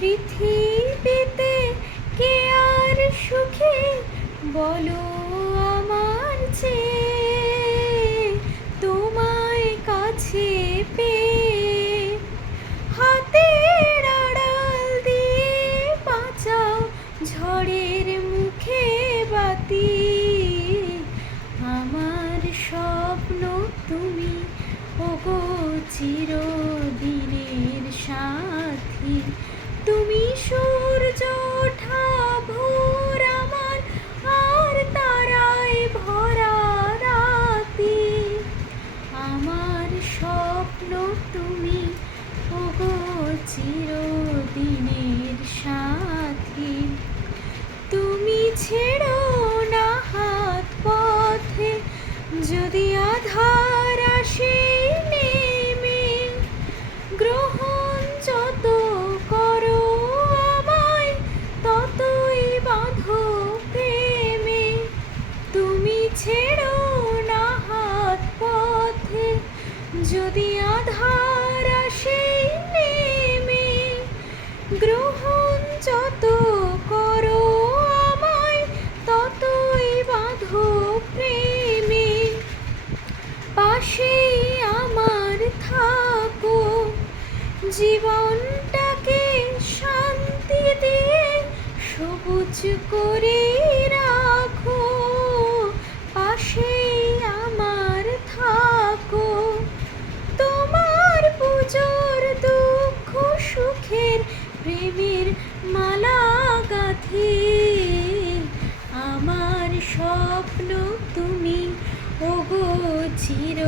পৃথিবীতে কে আর সুখী বলো আমার চেয়ে, তোমায় কাছে পেয়ে। হাতের আড়াল দিয়ে বাঁচাও ঝড়ের মুখে বাতি, আমার স্বপ্ন তুমি ওগো চিরদিনের সাথী। তুমি সূর্য ওঠা ভোর আমার, আর তারায় ভরা রাতি, আমার স্বপ্ন তুমি ওগো চিরদিনের সাথী। তুমি ছেড়ো না হাত পথে যদি আধার আসে নেমে, গ্রহণ যত করো আমায় ততই বাঁধো প্রেমে। তুমি ছেড়ো না হাত পথে যদি আধার আসে নেমে, গ্রহণ যত করো আমায় ততই বাঁধো প্রেমে। পাশেই আমার থাকো, জীবনটাকে শান্তি দিয়ে সবুজ করে রাখো। পাশেই আমার থাকো, তোমার পুজোর দুঃখ সুখের প্রেমের মালা গাঁথি, আমার স্বপ্ন তুমি ওগো চির